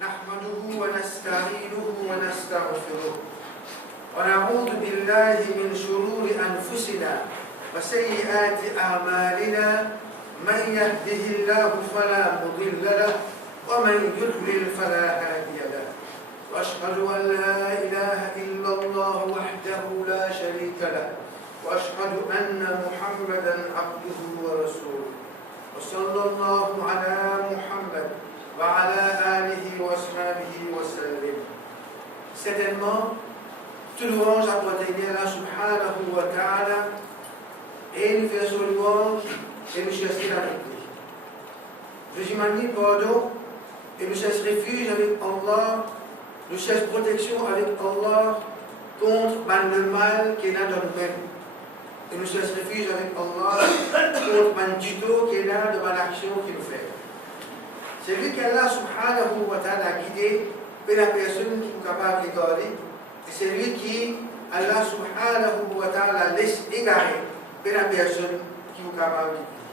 نحمده ونستعينه ونستغفره ونعوذ بالله من شرور أنفسنا وسيئات أعمالنا من يهده الله فلا مضل له ومن يضلل فلا هادي له وأشهد أن لا إله إلا الله وحده لا شريك له وأشهد أن محمدا عبده ورسوله وصلى الله على محمد وعلى آله وصحبه وسلم. Certainement, toute louange appartient à Allah subhanahu wa ta'ala et nous faisons louange et nous cherchons la vérité. Je manie pardon et nous cherchons refuge avec Allah, nous cherchons protection avec Allah contre le mal qui est là dans le monde. Et nous cherchons refuge avec Allah contre le tuto qui est là dans l'action qu'il nous fait. C'est lui qu'Allah subhanahu wa ta'ala a guidé pour la personne qui est capable de regarder. Et c'est lui qui, Allah subhanahu wa ta'ala, laisse égarer pour la personne qui est capable de guider.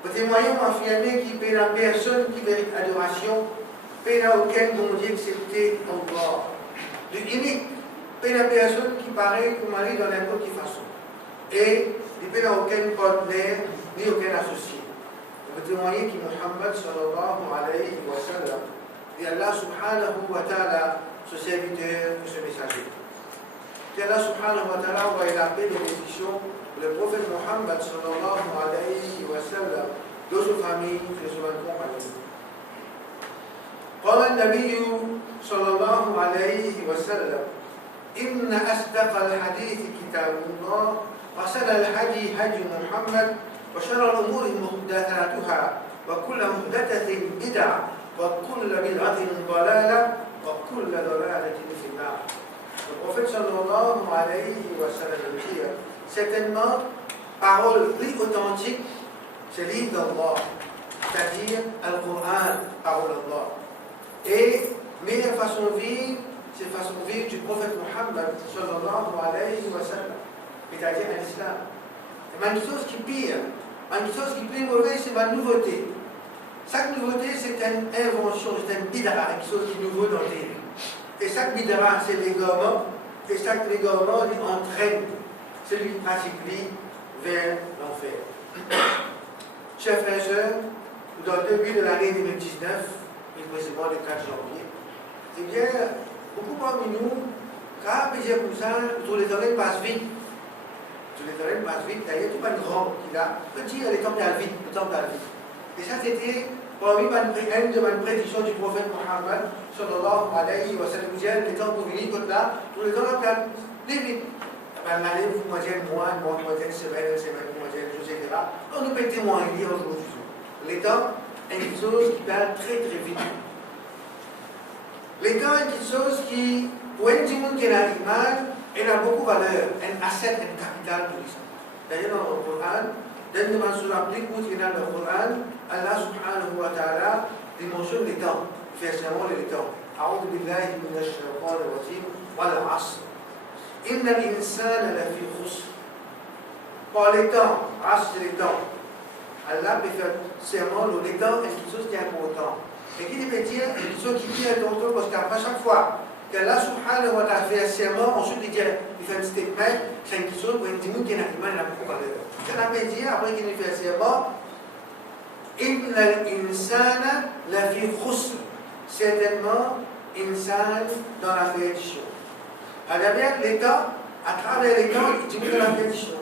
Pour témoigner, on affirme qu'il pour la personne qui mérite adoration, pour n'a aucun bon Dieu excepté Allah. De unique, pour la personne qui paraît comme aller dans n'importe quelle façon. Et il n'a aucun partenaire ni aucun associé. On peut témoigner que Muhammad sallallahu alayhi wa sallam et Allah subhanahu wa ta'ala, ce serviteur et ce messager. qu'Allah subhanahu wa ta'ala envoie la paix et la bénédiction le prophète Muhammad sallallahu alayhi wa sallam, de sa famille et de ses compagnons. قال النبي صلى الله عليه وسلم إن أصدق الحديث كتاب الله وأحسن الهدي هدي محمد وشر الأمور محدثاتها وكل محدثة بدعة وكل بدعة ضلالة وكل ضلالة في النار. Le prophète sallallahu alayhi wa sallam dit certainement, parole plus authentique, c'est le livre d'Allah, c'est-à-dire Al-Qur'an, parole d'Allah. Et meilleure façon de vivre, c'est la façon de vivre du prophète Muhammad sallallahu alayhi wa sallam, c'est-à-dire l'islam. Et quelque chose qui est pire, quelque chose qui est plus mauvais, c'est ma nouveauté. Chaque nouveauté, c'est une invention, c'est un bid'ah, quelque chose qui est nouveau dans les vies. Et chaque bid'ah, c'est l'égarement, et chaque égarement lui entraîne celui qui pratique vers l'enfer. Chers frères et sœurs, dans le début de l'année 2019, plus précisément le 4 janvier, eh bien, beaucoup parmi nous, car plusieurs cousins, tous les temps passent vite. Tous les temps passent vite, d'ailleurs, tout pas grand qui a, petit, le temps passe vite, le temps passe vite. Et ça, c'était parmi une prédiction du prophète Muhammad sallallahu alayhi wa sallam, le temps pour venir, tout là, tous les temps passe vite. L'année, vous moitié mois, moitié semaine, moitié, etc. On nous peut témoigner aujourd'hui. Les temps, une chose qui parle très très vite. Les temps, une chose qui, pour un petit monde qui a l'image, elle a beaucoup de valeur, un asset, un capital pour l'islam. D'ailleurs, dans le Coran, dans le surah plus court qui est dans le Coran, Allah subhanahu wa ta'ala mentionne les temps, il fait seulement les temps. أعوذ بالله من الشيطان الرجيم والعصر إن الإنسان لفي خسر. Par les temps, asr les temps. Allah peut faire serment les temps est quelque chose qui est important. Et qui peut dire quelque chose qui est important parce qu'après chaque fois qu'Allah subhanahu wa ta'ala fait un serment, ensuite il fait un statement, c'est quelque chose pour un dimanche qui n'a pas beaucoup de valeur. Ça veut dire après qu'il fait un serment, إن الإنسان لفي خسر. Certainement, insan dans la perdition. À travers les temps, il dit dans la perdition.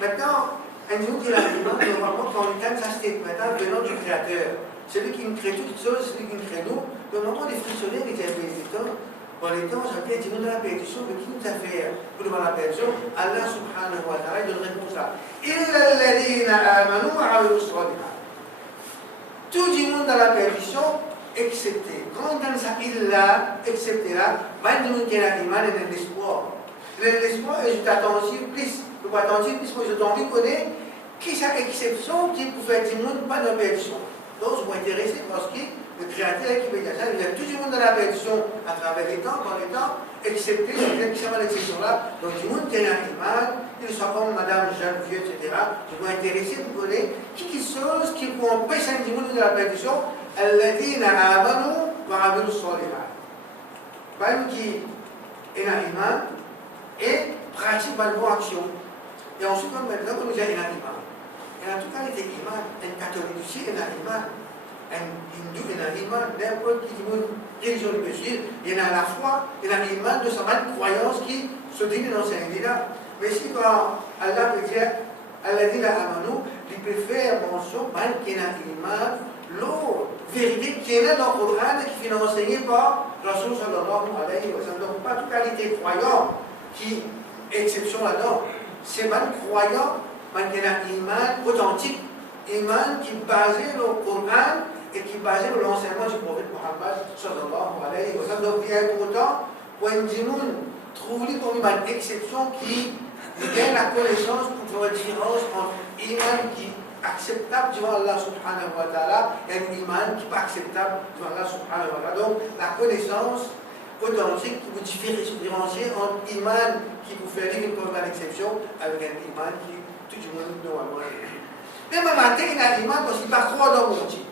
Maintenant, un jour qui est l'argument, normalement, quand on entend ça statement venant du Créateur, celui qui nous crée toutes choses, celui qui nous crée nous, le moment des frissonnés, les temps, dans les temps, ça vient dire dans la perdition, mais qui nous a fait pour dans la perdition, Allah subhanahu wa ta'ala donne réponse à إِلَّا الَّذِينَ آمَنُوا وَعَمِلُوا الصَّالِحَاتِ. Tout le monde dans la perdition, excepté. Quand on donne ça, il l'a, excepté là, même le monde qui a l'iman et l'espoir. L'espoir est attentif plus. Le pas attentif plus, parce que j'ai envie de connaître qui c'est exception qui peut faire du monde pas dans la perdition. Donc, je suis intéressé parce que le Créateur qui veut dire ça, il y a tout le monde dans la perdition à travers les temps, dans les temps, excepté celui qui s'appelle l'exception là. Donc, du monde qui a l'iman, il soit comme madame, jeune, vieux, etc. Je suis intéressé pour connaître qui chose qui peut empêcher du monde de la perdition. الذين آمنوا وعملوا الصالحات. Même qui est un iman et pratique une bonne action. Et ensuite, maintenant, on nous dit un iman. Et en tout cas, il était iman. Un catholique aussi est un iman. Un hindou est un iman. N'importe qui dit une religion de Béchir, il y a la foi, il y a l'iman de sa bonne croyance qui se dit dans ces là. Mais si quand Allah peut dire, Allah dit à Amanou, il peut faire mention, man qui est un iman, l'autre vérité qui est là dans le Coran et qui est enseignée par Rasul sallallahu alayhi wa sallam. Donc, pas toute qualité croyant qui est exception là-dedans. C'est man croyant, man qui est un iman authentique, iman qui est basé sur le Coran et qui est basé sur l'enseignement du prophète Muhammad sallallahu alayhi wa sallam. Donc, bien pourtant, when Jimoun trouve comme une exception qui gagne la connaissance pour faire la différence entre iman qui est acceptable devant Allah subhanahu wa ta'ala et un iman qui n'est pas acceptable devant Allah subhanahu wa ta'ala. Donc, la connaissance authentique qui vous différencie entre iman qui vous fait vivre comme une exception avec un iman qui tout le monde normalement. Même matin, il y a un iman parce qu'il ne pas croire dans mon Dieu.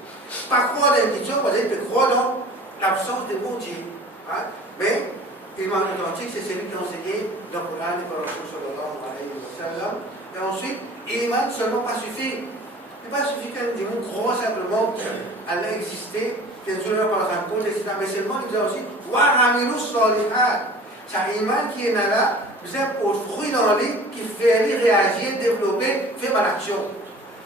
Pas croire dans une question, parce qu'il peut croire dans l'absence de mon Dieu. Hein? Mais l'iman authentique, c'est celui qui est enseigné dans le Coran et par Rasul sallallahu alayhi wa sallam. Et ensuite, l'iman seulement pas suffit. Il n'est pas suffit qu'un démon croit simplement qu'Allah existait, que Dieu par la rencontre, etc. Mais seulement, il dit aussi, wa amilus salihat. C'est l'iman qui est là, vous êtes au fruit dans lui, qui fait lui réagir, développer, faire une action.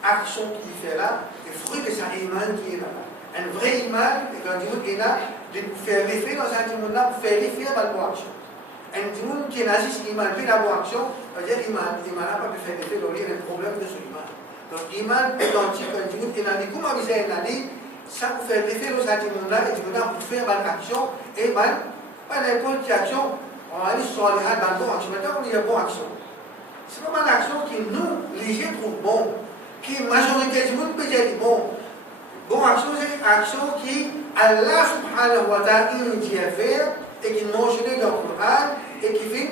Action qu'il fait là, le fruit de sa iman qui est là. Un vrai iman, et quand Dieu est là, de faire l'effet dans un monde-là, pour faire l'effet dans la bonne action. Un monde qui est là, si l'iman fait la bonne action, ça veut dire l'iman n'a pas pu faire l'effet dans lui, il y a un problème de son iman. Donc l'iman authentique, quand Dieu est là, comme on disait, ça pour faire l'effet dans un monde-là, et Dieu pour faire une action, et pas n'importe quelle action, on va aller sur les dans la bonne action. Maintenant, on dit la bonne action. C'est pas une action qui nous, les gens, trouvent bon. Qui la majorité du monde peut dire bon. Bonne action, c'est une action qui Allah subhanahu wa ta'ala dit à faire et qui est mentionné dans le Coran et qui fait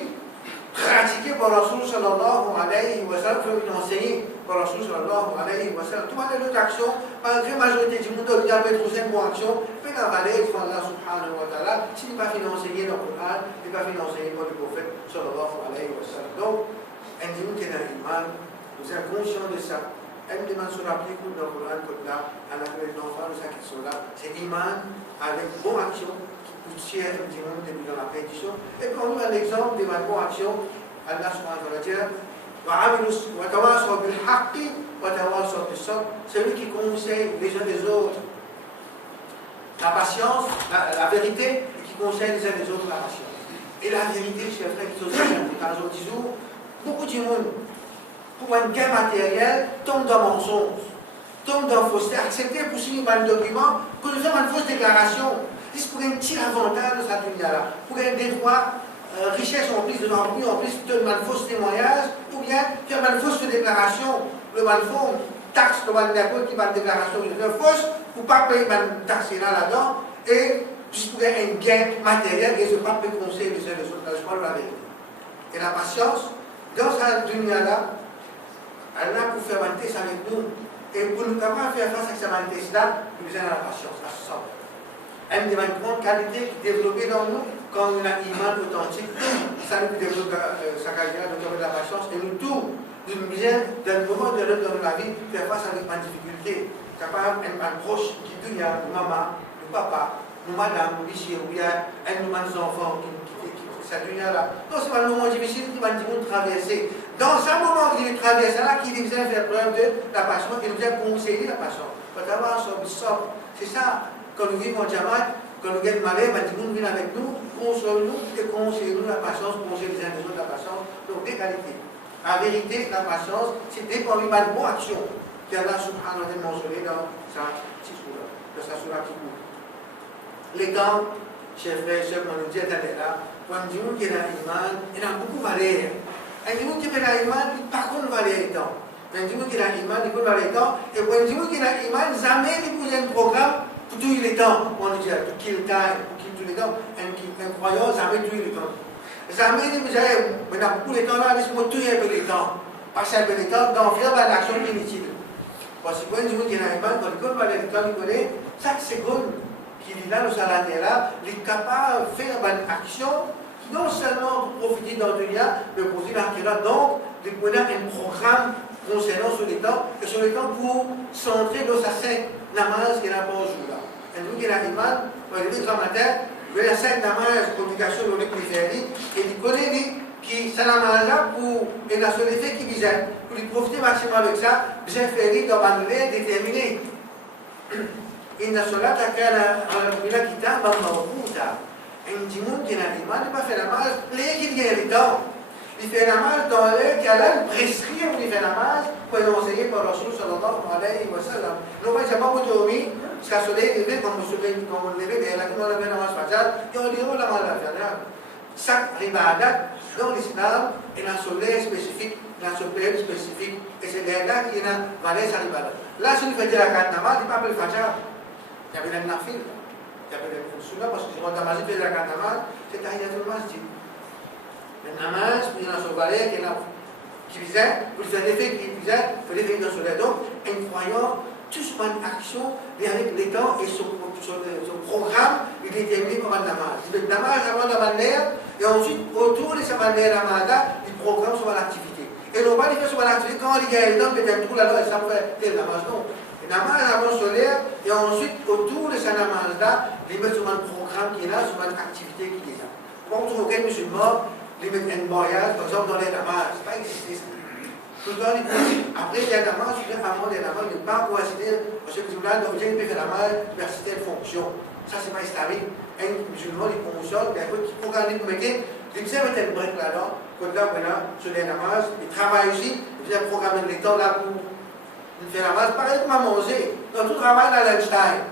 pratiquer par Rasul sallallahu alayhi wa sallam, qui est enseigné par Rasul sallallahu alayhi wa sallam. Tout les autres actions, malgré la majorité du monde, il y a peut-être une bonne action, mais la valeur devant Allah subhanahu wa ta'ala, s'il n'est pas enseigné dans le Coran, il n'est pas enseigné par le prophète sallallahu alayhi wa sallam. Donc, un dimanche qui est dans l'iman, nous sommes conscients de ça. Elle demande sur la dans le Coran comme là, à la les enfants de ça qui sont là. C'est l'iman avec bonne action qui poussière un petit monde dans la perdition. Et quand on a l'exemple de ma bonne action, Allah subhanahu wa ta'ala dit celui qui conseille les uns des autres la patience, la vérité, et qui conseille les uns des autres la patience. Et la vérité, chers frères, qui sont aussi importants, disons, beaucoup de monde. Pour un gain matériel, tombe dans le mensonge, tombe dans la fausseté, accepter pour signer un document, pour nous faire une fausse déclaration, juste pour un petit avantage de cette dunya-là, pour un des droits, richesse en plus, de l'empire en plus, de un faux témoignage, ou bien faire une fausse déclaration, le malfond, taxe, le malfond qui va une déclaration de fausse, pour ne pas payer une taxe là-dedans, et juste pour un gain matériel, et ce ne pas conseiller les uns les autres, je parle de la vérité. Et la patience, dans cette dunya-là, Allah pour faire un test avec nous et pour nous capables de faire face à ce test-là, nous avons la patience, la sorte. Elle est une grande qualité qui est développée dans nous quand on a une iman authentique. Ça nous développe sa qualité de la patience et nous tous, nous bien dans le moment de la vie, faire face à une difficulté. Capable un proche qui dit à maman, le papa, nous madame, nous ici, ou bien un de nos enfants qui cette dunya-là. Donc c'est un moment difficile qui va nous traverser. Dans ce moment qui nous traverse là, qui nous vient faire preuve de la patience, qui nous vient conseiller la patience. C'est ça, quand nous vivons en Jamaat, quand nous gagnons malheur, nous vient avec nous, console-nous et conseille-nous la patience, conseille les uns les autres la patience. Donc des qualités. La vérité, la patience, c'est dépend de la bonne action qu'Allah subhanahu wa ta'ala mentionné dans sa sourate, dans sa sourate qui court. Les temps, chers frères et sœurs, quand nous disons là, quand nous disons qu'il y a l'iman, il y a beaucoup de valeurs. Un dimanche qui est dans l'iman, il par contre valeur les temps. Un dimanche qui est dans l'iman, il peut valeur les temps. Et quand un dimanche qui est dans l'iman, jamais il pose un programme pour tous les temps. On dit to kill time, pour kill tous les temps. Un croyant, jamais tous les temps. Jamais il dit, mais dans beaucoup de temps là, laisse-moi tout un peu les temps. Passer un peu les temps, dans faire une action inutile. Parce que quand un dimanche qui est dans l'iman, quand il connaît valeur les temps, il connaît chaque seconde. qui dit là, le salarié là, il est capable de faire une action, non seulement pour profiter dans le dunya, mais pour profiter de l'akhirat. Donc, il peut avoir un programme concernant sur les temps, et sur les temps pour centrer dans sa scène namaz qu'il a pas au jour là. Et nous, qui a l'iman, on a dit grand matin, il y a 5 namaz, obligation de l'obligation, et il connaît qui ça namaz là pour la seule effet qui vise, pour lui profiter maximum avec ça, bien faire dans un lien déterminé. إن الصلاة كان على المؤمنين كتابا موقوتا. Un dimanche qui n'a pas de faire la masse, les qui viennent le temps. Il fait la masse dans l'air qui a l'air prescrit où il fait la masse pour enseigner par Rasul sallallahu alayhi wa sallam. Nous pas jamais dormi, jusqu'à soleil levé comme on levé et la nous la masse fajr, et on dit la masse fajr. Chaque ibadat dans l'islam est un soleil spécifique, un soleil spécifique, et c'est là qui est un valeur à l'ibadat. Là, si on fait la carte namaz, il pas le fajr. Il y avait un nafil, il y avait le sunna parce que si on namaz fait la carte namaz, c'est tahiyatul masjid. Le namaz, il y a un sauvalet qui visait, pour faire l'effet qui visait, pour l'effet dans ce donc, un croyant, tout son action, avec les temps et son programme, il est déterminé par un namaz. Le namaz avant la manière, et ensuite, autour de sa manière namaz, il programme son activité. Et non pas il fait son activité, quand il y a les temps, peut-être tout là-bas, ça fait tel namaz, non. Le namaz avant solaire, et ensuite, autour de sa namaz-là, il met sur un programme qui est là, sur une activité qui est là. Pour trouver aucun musulman, il met un mariage, par exemple, dans les namaz, c'est pas existé ça. Après, il y a la namaz, avant les namaz, il ne pas coïncider, parce que là, donc, il peut faire la namaz, vers certaines fonctions. Ça, c'est pas islamique. Un musulman, il fonctionne, mais après, il programme pour mettre, il peut mettre un break là-dedans, comme là, sur les namaz, il travaille aussi, il vient programmer les temps là pour faire la namaz, pareil comme à manger. Donc, tout travail dans lunchtime.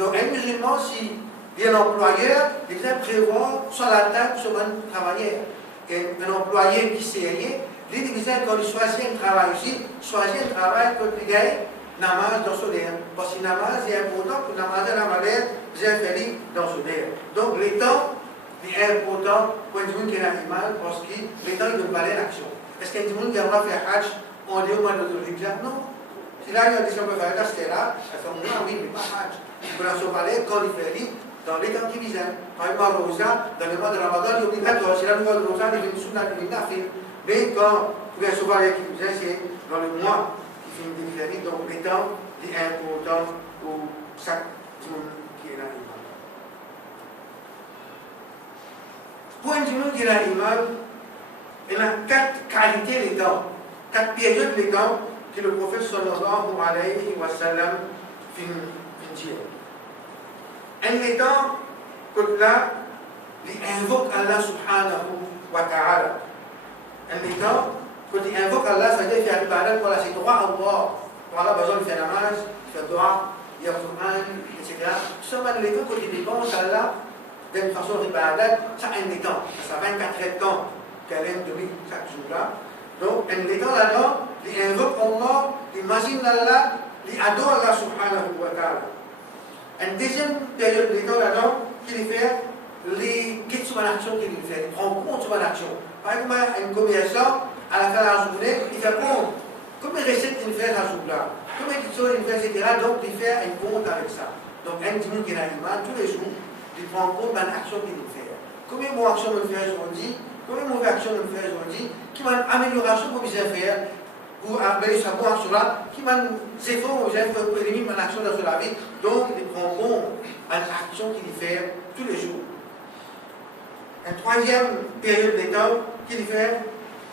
Donc, un musulman, si il y a un employeur, il vient prévoir sur la table sur un travailleur. Et un employé qui sait rien, il dit quand il choisit un travail ici, choisit un travail que il gagne namaz dans ce lien. Parce que namaz est important pour namaz et la valeur, bien fait dans ce lien. Donc, le temps est important pour un monde qui a l'animal parce que le temps il doit valer l'action. Est-ce qu'un monde qui va faire Hajj, on dit au mois de Dhul-Hijjah? Non. Si là, il y a des gens qui peuvent faire rester là, ça fait au moins, oui, mais pas Hajj. Il faut la sauver quand il fait dans les temps qui visent. Par exemple, Rosa, dans le mois de Ramadan, il est obligatoire. Si la loi de Rosa, il est une sunna, il est une nafil. Mais quand vous voulez sauver qui visent, c'est dans le mois qui finit de différer. Donc, les temps est important pour chaque monde qui est l'animal. Pour un monde qui est l'animal, il y a 4 qualités des temps, 4 périodes des temps que le prophète sallallahu alayhi wa sallam finit. Un étant que là, il invoque Allah subhanahu wa ta'ala. Un étant que il invoque Allah, c'est-à-dire qu'il fait ibadat, voilà, c'est droit à Allah. Voilà, besoin de faire namaz, il fait droit, il y a le Qur'an, etc. Seulement l'étant que il dépense à Allah d'une façon ibadat, ça un étant. Ça 24 temps qu'elle aime de lui chaque jour là. Donc, un étant là-dedans, il invoque Allah, il imagine Allah, il adore Allah subhanahu wa ta'ala. Une deuxième période de temps là-dedans, qu'il fait les questions d'action qu'il fait, il prend compte sur l'action. Par exemple, un commerçant, à la fin de la journée, il fait compte. Combien de recettes il fait à ce jour-là, combien de choses il fait, etc. Donc, il fait un compte avec ça. Donc, un dimanche qui a l'animal, tous les jours, il prend compte de l'action qu'il fait. Combien de bonnes actions il fait aujourd'hui, combien de mauvaises actions il fait aujourd'hui, qui va amélioration pour bien faire. Pour améliorer sa bonne action là, qui m'a des efforts pour éliminer mon action dans la vie, donc il prend compte à l'action qu'il fait tous les jours. Une troisième période de temps qu'il fait,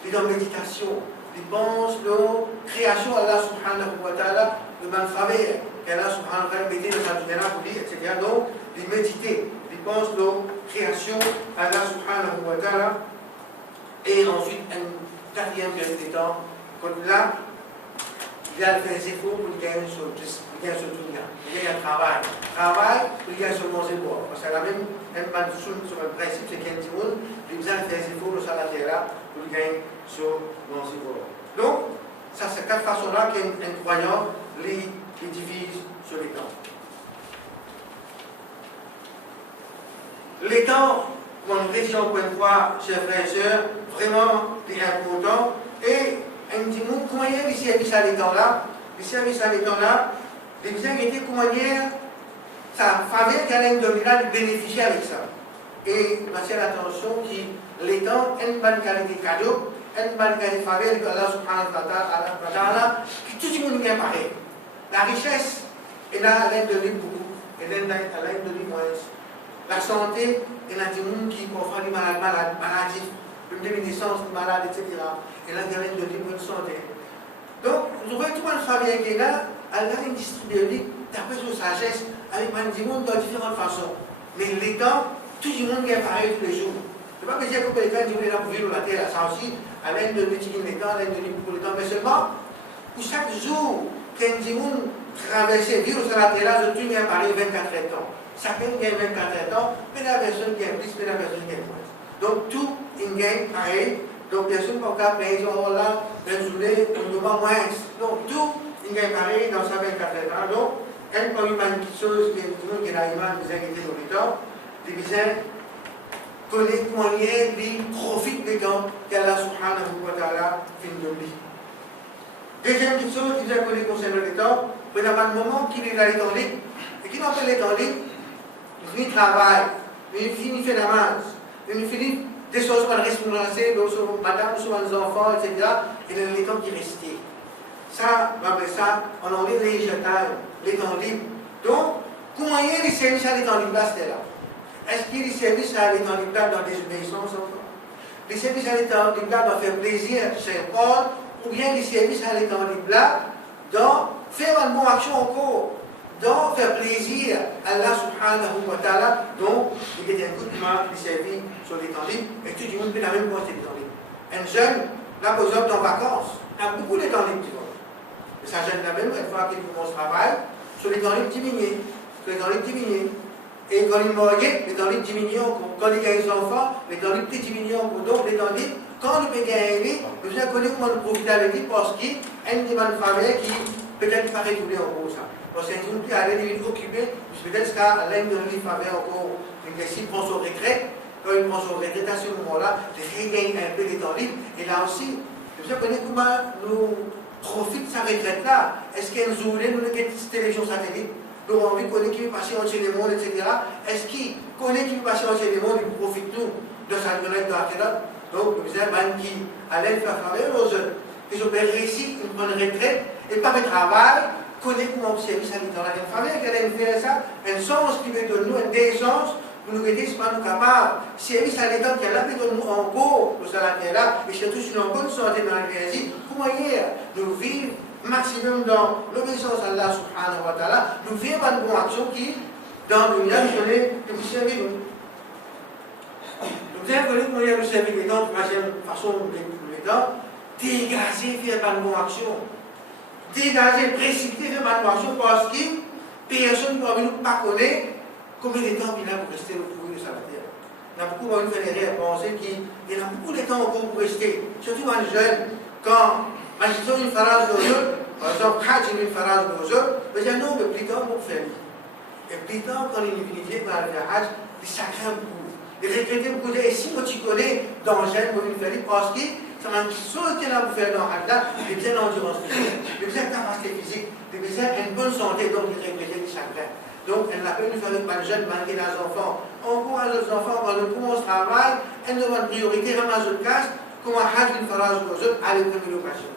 il est dans la méditation. Il pense la création Allah subhanahu wa ta'ala, le mal travail qu'Allah subhanahu wa ta'ala mettait dans sa dunya pour lui, etc. Donc, il médite, il pense la création Allah subhanahu wa ta'ala. Et ensuite, une quatrième période de temps, là, il a fait des efforts pour gagner sur dunya. Il y a un travail. Travail pour gagner sur manger boire. Parce que la même sur le principe, c'est qu'un petit monde, il a fait des efforts sur la terre pour gagner sur manger boire. Donc, ça, c'est 4 façons-là qu'un croyant les divise sur les temps. Les temps, comme on le dit encore une fois, chers frères et sœurs, vraiment important. Et un petit monde, comment il y a les services à l'état là, les services à l'état là, les gens étaient comment il y a sa famille qui a une dominante bénéficie avec ça. Et monsieur l'attention qui l'étant une bonne qualité cadeau, une bonne qualité faveur que Allah subhanahu wa ta'ala, qui tout le monde est pareil. La richesse, elle a l'aide de lui beaucoup, elle a l'aide de lui moins. La santé, elle a des gens qui parfois des maladies, une déminiscence, des malades, etc. Elle a l'aide de lui moins santé. Donc, vous voyez tout le monde famille qui est là, elle a une distribution d'après sa sagesse, avec des gens de différentes façons. Mais l'étant, tout le monde est pareil tous les jours. Je ne vais pas dire que quelqu'un dit qu'on est là pour vivre la terre, ça aussi, à l'aide de l'utiliser les temps, à l'aide de l'utiliser pour le temps, mais seulement, pour chaque jour, quand les gens traversent, vivre sur la terre, tout le monde est pareil 24 ans. Chacun gagne 24 ans, mais la personne gagne plus, mais la personne gagne moins. Donc, tout, il gagne pareil. Donc, bien sûr, pour qu'à payer, on là, une journée, on demande moins. Donc, tout, il gagne pareil dans sa 24 ans. Donc, quand on a une petite chose, qui est là, il m'a dit que dans le temps, les biens connaissent moyen de profiter des gens qu'Allah subhanahu wa ta'ala fin de lui. Deuxième petite chose qui vous connaît concernant le temps, il y a un moment qui est dans les temps libres. Et qui n'a pas les temps libres, il finit le travail, il finit fait la masse, il finit des choses qu'on reste menacées, madame, sur les enfants, etc. Et il y a les temps qui restent. Ça, après ça, on en est les jetailles, les temps libres. Donc, comment il y a les services à les temps libres là, c'était là? Est-ce qu'il y a des services à l'état libre dans des obéissances encore? Les services à l'état libre doivent faire plaisir chez Paul, ou bien les services à l'état libre dans faire une bonne action encore, dans faire plaisir à Allah subhanahu wa ta'ala. Donc, il y a un coup de main qui servit sur l'état libre, et tout le monde peut la même chose l'état libre. Un jeune, là, par exemple, en vacances, il y a beaucoup d'état libre, tu vois. Et ça jeune la même, une fois qu'il commence le travail, sur l'état libre diminué, sur l'état libre diminué. Et quand il mourrait, les temps libres diminuent encore. Quand il y a des enfants, les temps libres diminuent encore. Donc, les temps libres, quand il peut gagner, nous avons connu comment nous profiter avec lui parce qu'il y a une demande famille qui peut-être pas réguler encore ça. Parce qu'il y a une qui a l'air occupé, peut-être qu'à l'aide de lui famille encore, s'il prend son retraite, quand il prend son retraite à ce moment-là, il regagne un peu les temps libres. Et là aussi, nous avons connu comment nous profitons de sa retraite-là. Est-ce qu'il y a une journée, nous avons une télévision satellite? Nous avons envie de connaître qui veut passer en les mondes, etc. Est-ce qu'il connaît qui veut passer en les mondes et nous profite nous de sa journée de la Donc, nous avons qui allaient faire travailler aux autres. Ils ont réussi, ils prennent retraite et pas de travail, connaît comment service à l'État. La famille qui allait faire ça, un sens qui veut donner nous, un décence, pour nous aider, ce n'est pas nous capables. Service à l'État qui a là, donne nous en gros, le salaire là, et surtout sur une bonne santé dans la vie. Comment hier, nous vivons maximum dans l'obéissance à Allah subhanahu wa ta'ala, nous faisons une bonne action qui, dans le milieu de vous servir nous. Nous avons connu comment il y a le servir les temps, troisième façon de les temps, dégager, faire une bonne action. Dégager, précipiter, faire une bonne action parce que personne parmi nous ne connaît combien de temps il a pour rester au pouvoir de sa terre. Il y a beaucoup de gens à penser qu'il y a beaucoup de temps encore pour rester, surtout un jeune, quand ils ont une phrase de eux, par exemple, Hajj une phrase de eux, ils disent non, mais plus tard, on fait. Et plus tard, quand il est par le Hajj, il sacré beaucoup. Il regrette beaucoup. Et si tu connais danger pour une famille, parce que c'est une chose qu'il a pour faire dans le Hajj, il a besoin d'endurance physique, il a besoin de capacité physique, il a besoin d'une bonne santé, donc il regrette du chagrin. Donc, elle appelle une famille par jeune, malgré les enfants. On encourage les enfants, quand on commence le travail, elle demande priorité, ramasse une casse, comme un Hajj une phrase de eux, à l'épreuve de l'occasion.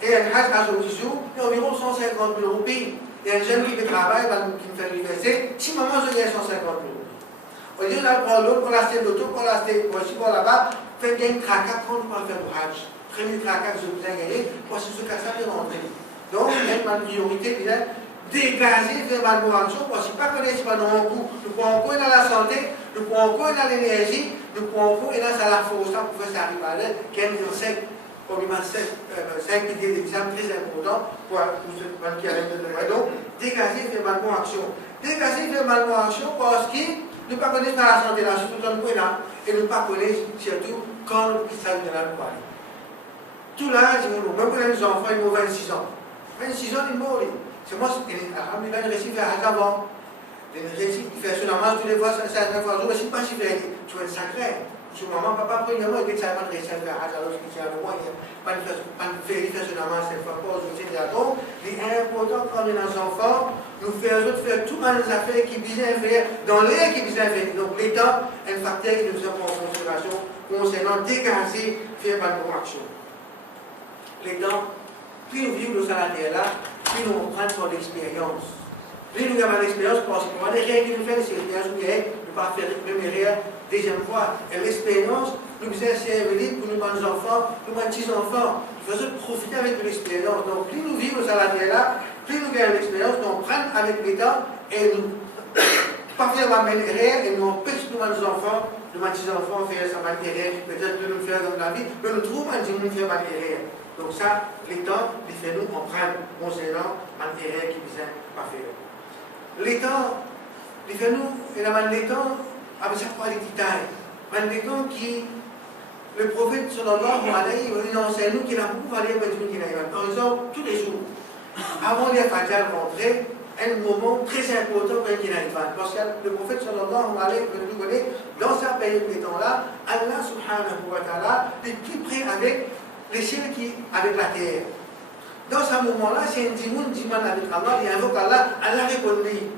Et un Hajj à ce jour, il y a environ 150 000 roupies. Et un jeune qui fait travail, qui me fait l'université, si maman je gagne 150 000 roupies. Au lieu d'aller prendre l'autre, pour l'acheter l'auto, pour l'acheter, pour ici, pour là-bas, fait gagner tracas quand on va faire le Hajj. Premier tracas que je vous ai gagné, pour ce que ça fait rentrer. Donc, il y a une priorité, il y a dégager, faire mal pour action, parce que pas connaître pas dans un coup, nous pouvons encore dans la santé, nous pouvons encore dans l'énergie, nous pouvons encore dans la force pour faire ça arriver à l'aide, qui est un sec. Comme il m'a 5 piliers d'examen très importants pour qui a le donc dégager fait mal pour action. Dégager fait mal pour action parce que nous ne connaissons pas la santé là, surtout dans le point là, et nous ne connaissons surtout quand il s'agit de la loi. Tout là, même pour les enfants, ils ont 26 ans. 26 ans, ils mourent. C'est moi, il a réussi à faire avant. Il a réussi à faire sur la masse tous les fois, 5 fois par jour, mais c'est pas si vrai. Tu vois, c'est sacré. Sur maman, papa, premièrement, il y a des récits à alors qu'il y a le moyen, pas de vérification de la c'est pas pause, etc. Donc, il est important quand on est dans les enfants, nous faisons faire tout dans les affaires qui visent à faire, dans l'air qui visent à faire. Donc, l'État est un facteur qui nous prend en considération concernant dégager, faire pas de action. L'État, plus nous vivons dans la terre là, plus nous prenons son expérience. Plus nous avons l'expérience, parce que les règles qui nous font, c'est l'expérience qui est de ne pas faire même erreur. Deuxième fois, et l'expérience nous faisait servir pour nous, nos enfants, pour nos petits-enfants. Nous faisons profiter avec de l'expérience. Donc, plus nous vivons à la terre là, plus nous gagnons l'expérience, nous prenons avec l'État et nous pas faire la même erreur et nous empêchons nos enfants, nos petits-enfants faire sa même erreur, peut-être de nous faire dans la vie, mais nous trouvons un nous faire ma erreur. Donc, ça, l'État, il fait nous en prendre concernant une erreur qui ne vient pas faire. L'État, il fait nous, et la l'État, avec cette qualité, maintenant qui le prophète sallallahu alayhi wa sallam enseigne nous qu'il a beaucoup parlé avec nous. Par exemple, tous les jours, avant les Fajr rentrer, un moment très important pour qu'il arrive. Parce que le prophète sallallahu alayhi wa sallam, dans sa période de temps-là, Allah subhanahu wa ta'ala est plus près avec les ciels avec la terre. Dans ce moment-là, c'est un dimoun avec Allah, il invoque Allah, Allah répond lui.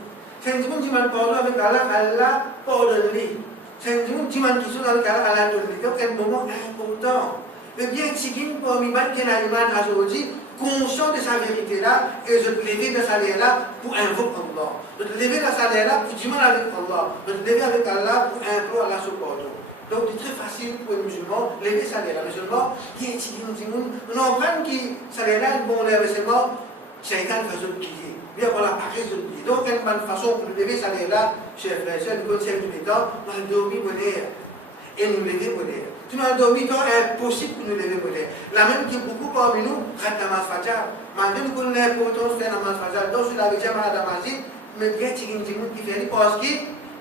C'est un dimoun pardon avec Allah, Allah pardonne-lui. C'est un dimoun qui sont avec Allah, Allah donne-lui. Donc, un moment important. Mais bien, Tigin, pour Miman, qui est un iman aujourd'hui, conscient de sa vérité-là, et de lever dans sa là pour invoquer Allah. De lever dans sa là pour demander avec Allah. De lever avec Allah pour implorer Allah sur pardon. Donc, c'est très facile pour les musulmans, lever sa là. Les musulmans, bien, Tigin, on apprend que sa là, bon, les musulmans, Shaitan fait ce qu'il dit. Bien, voilà, pareil, je le dis. Donc, une bonne façon pour nous lever sa là, chers frères et sœurs, nous conseillons tout le temps, nous avons dormi moderne. Et nous lever moderne. Si nous avons dormi, c'est impossible pour nous lever moderne. La même qui beaucoup parmi nous, rate Namaz Fajr. Maintenant, nous connaissons l'importance de faire Namaz Fajr. Donc, je l'avais déjà mal à Damazine, mais bien, c'est une qui fait parce que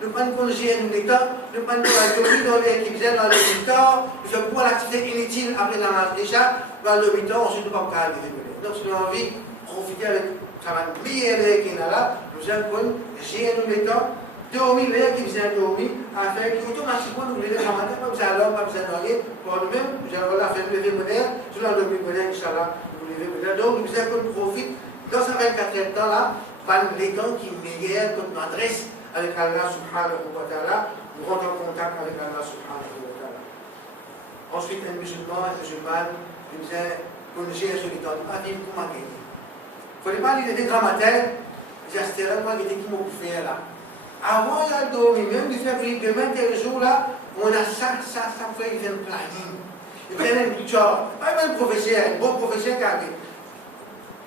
nous prenons congé nous l'État, nous prenons dormi dans les qui viennent dans le mi-temps, nous faisons pour l'activité inutile après Namaz déjà, dans le mi-temps, ensuite nous ne pouvons pas lever moderne. Donc, si nous avons envie de profiter avec travail meilleur qui est là, nous allons gérer nous l'État. Dormir, l'air qui vient dormir, afin qu'automatiquement nous lever la matin, pas besoin d'homme, pas besoin de rien, pour nous-mêmes, nous allons la faire lever moderne, sur la dormir moderne, Inch'Allah, nous lever moderne. Donc nous allons qu'on profite dans ces 24 heures temps-là, par les temps qui meilleur comme adresse avec Allah subhanahu wa ta'ala, nous rentrons en contact avec Allah subhanahu wa ta'ala. Ensuite, un musulman, une musulmane, nous allons connaître sur les temps, nous pas vivre comme un gagné. Il ne fallait pas lui lever grammaire, j'ai acheté là, moi, qui m'ont fait là. Avant de dormir, même de faire demain tel jour là, on a ça fait un planning. Il prend un job. Pas un professeur, un bon professeur qui a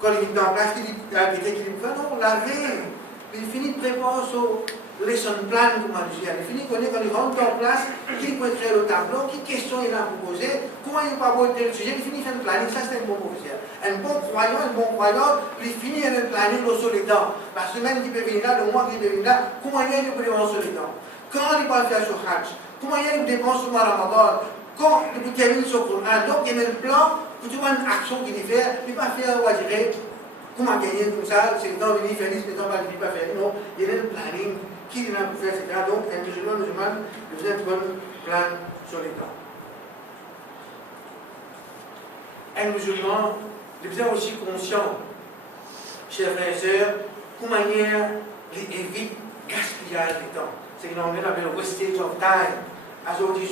quand il est en place, il dit non, la veille, il finit de préparer son lesson plan, comme on dit. Il finit de connaître quand il rentre en place, qu'il peut créer le tableau, quelles questions il a proposé, comment il va aborder le sujet, il finit de faire un planning. Ça, c'est un bon professeur. Un bon croyant, il finit un planning sur les dents. La semaine qui peut venir là, le mois qui peut venir là, comment il peut dépenser sur les dents. Quand il va faire sur Hajj, comment il dépense sur Ramadan, quand il peut terminer sur Coran. Donc, il y a un plan pour tout une action qu'il fait, il ne va pas faire, on va dire, comment gagner comme ça, c'est le temps de venir faire, c'est le temps de pas faire. Non, il y a un planning qui vient pour faire, etc. Donc, un musulman, il faisait un bon plan sur les dents. Un musulman, il est aussi conscient, chers frères et sœurs, comment il évite gaspillage du temps. C'est ce qu'on appelle wastage of time. À aujourd'hui,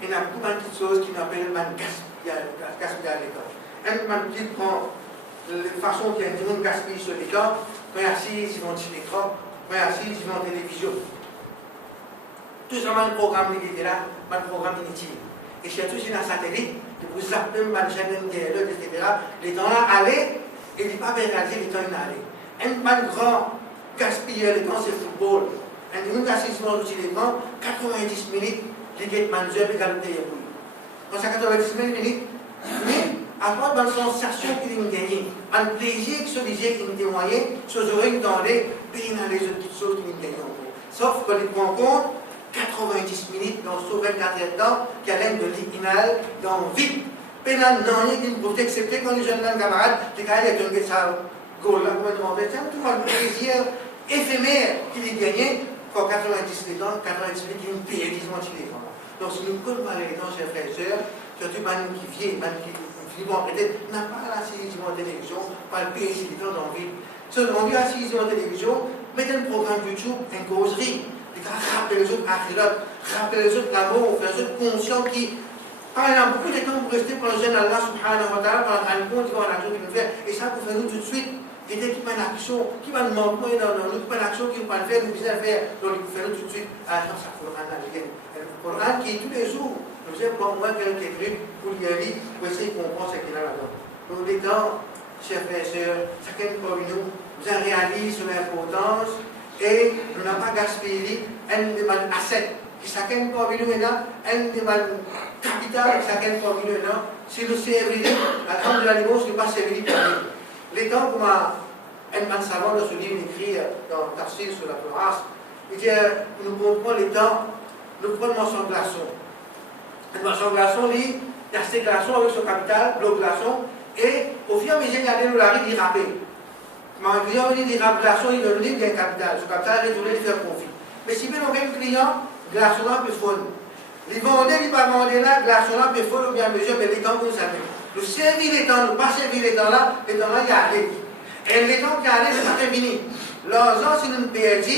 il y a beaucoup de choses qui appellent gaspillage du temps. Un petit prend la façon qu'il y a du monde gaspille sur les temps, quand assis, ils vont sur l'écran, quand assis, ils vont en télévision. Tout ça, un programme qui était là, un programme inutile. Et surtout, c'est un satellite. Vous zappez ma chaîne DLE, etc. Les temps-là allaient, et il n'est pas bien réalisé, les temps il allait. Un grand gaspilleur, les temps c'est le football. Un monde assistement aussi les temps, 90 minutes, les guettes manager, les galops de Quand ça 90 minutes, mais après, une sensation qu'il a gagné, un plaisir que ce disait qu'il a moyen, ce oreilles dans les pays dans les autres petites choses qu'il a gagné. Sauf qu'on les prend en compte, 90 minutes dans ce 24 heures de temps, qui a l'air de l'inal, dans vite. Pénal, non, il y a une beauté excepté quand les jeunes camarades, les gars, il y a un ça, goal, là, comment demander, c'est tout un plaisir éphémère qu'il a gagné, pour 90 minutes, 90 minutes, il a payé 10 mois de Donc, si nous connaissons les temps, chers frères et sœurs, surtout man qui vient, man qui vont peut-être, n'a pas la télévision en télévision, pas le pays, c'est temps d'envie. Si on a envie à la télévision en télévision, mettez un programme YouTube, une causerie. Et quand rappelez les autres akhirat, rappelez les autres l'amour, faire les autres conscients qui, par exemple, beaucoup de temps pour rester pour le jeune Allah subhanahu wa ta'ala, pour rendre compte de l'action qu'il veut faire. Et ça, pour faire nous tout de suite. Et dès qu'il y a une action, qui va nous manquer dans nous, qui va une action qui va faire, nous besoin de faire, donc il faut faire tout de suite. Ah, non, ça, le Coran qui est tous les jours, nous avons pour moi quelques trucs pour y aller, pour essayer de comprendre ce qu'il y a là-dedans. Donc, les temps, chers frères et sœurs, chacun parmi nous, nous réalise l'importance et nous n'avons pas gaspillé un demande asset. Qui chacun parmi nous est là, un demande capital, chacun parmi nous est là. Si nous servons, alhamdulillah, si nous ne pas servir pour nous. Les temps, comme un savant dans ce livre écrit dans Tafsir sur la Torah, il dit nous comprenons les temps, nous prenons son glaçon. Son glaçon, il y a ces glaçons avec son capital, le glaçon, et au fur et à mesure, il y a des dollars, il râpe. Mais un client, il dit glaçon, il donne un capital. Son capital est retourné, il fait profit. Mais si bien on a un client, glaçon là peut fondre. Les vendeurs, ils ne peuvent pas vendre là, glaçon là peut fondre au bien mesure, mais les temps, vous savez. Nous servir les temps, nous pas servir les temps là, il y a allé. Et les temps qui allaient, c'est pas terminé. L'argent, si nous nous perdons,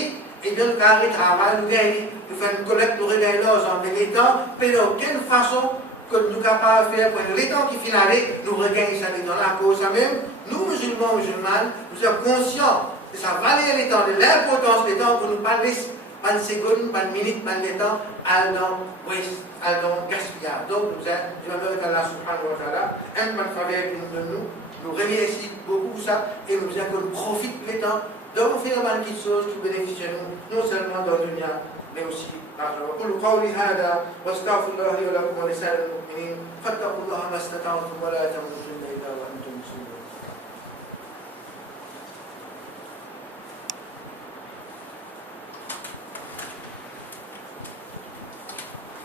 et bien, nous carré travail, nous gagnons, nous faisons une collecte, nous regagnons l'argent. Mais les temps, mais d'aucune façon que nous sommes capables de faire, pour les temps qui finissent, nous regagnons ça les temps là, à cause de ça même. Nous, musulmans, nous sommes conscients de sa valeur des temps, de l'importance des temps pour nous pas laisser, pas une seconde, pas une minute, pas de temps, à dans gaspillage. Donc, nous avons, je m'appelle Allah subhanahu wa ta'ala, un bon faveur de nous remercie beaucoup pour ça, et nous avons qu'on profite des temps, de faire mal petites choses qui bénéficient à nous, non seulement dans le dunya, mais aussi dans le قل قولي هذا واستغفر الله لي ولكم ولسائر المؤمنين فاتقوا الله ما استطعتم ولا تموتن إلا وأنتم مسلمون.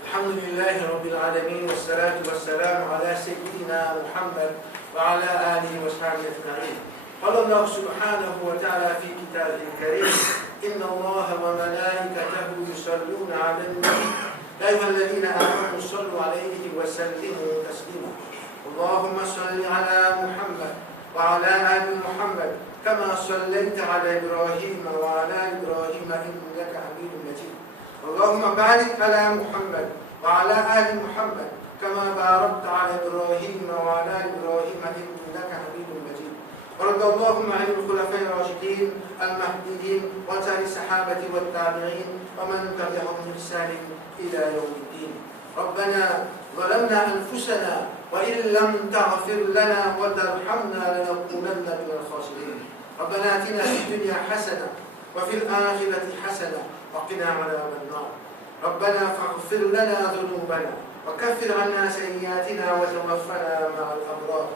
الحمد لله رب العالمين والصلاة والسلام على سيدنا محمد وعلى آله وصحبه أجمعين. قال الله سبحانه وتعالى في كتابه الكريم إن الله وملائكته يصلون على النبي يا أيها الذين آمنوا صلوا عليه وسلموا تسليما. اللهم صل على محمد وعلى آل محمد كما صليت على إبراهيم وعلى إبراهيم إنك حميد مجيد. اللهم بارك على محمد وعلى آل محمد كما باركت على إبراهيم وعلى إبراهيم إنك حميد مجيد. ورضى اللهم عن الخلفاء الراشدين المهديين وتابع الصحابة والتابعين ومن تبعهم بإحسان إلى يوم الدين. ربنا ظلمنا أنفسنا وإن لم تغفر لنا وترحمنا لنكونن من الخاسرين. ربنا آتنا في الدنيا حسنة وفي الآخرة حسنة وقنا عذاب النار. ربنا فاغفر لنا ذنوبنا وكفر عنا سيئاتنا وتوفنا مع الأبرار.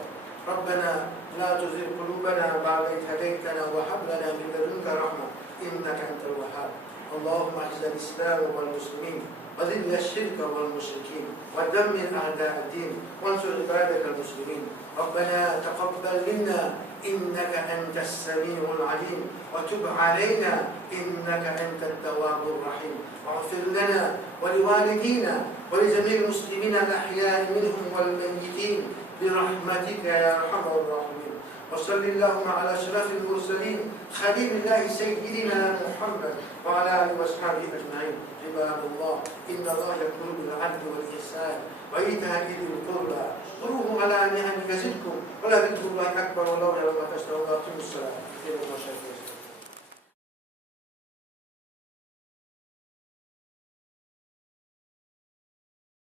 ربنا لا تزغ قلوبنا بعد إذ هديتنا وهب لنا من لدنك رحمة إنك أنت الوهاب. اللهم أعز الإسلام والمسلمين وذل الشرك والمشركين ودمر أعداء الدين وانصر عبادك المسلمين. ربنا تقبل منا إنك أنت السميع العليم وتب علينا إنك أنت التواب الرحيم. واغفر لنا ولوالدينا ولجميع المسلمين الأحياء منهم والميتين برحمتك يا أرحم الراحمين. وصل اللهم على أشرف المرسلين خليل الله سيدنا محمد وعلى آله وأصحابه أجمعين. عباد الله إن الله يأمر بالعدل والإحسان وإيتاء ذي القربى قولوا على نعم يزدكم ولذكر الله أكبر والله يعلم ما تشتهون. وأقيموا الصلاة.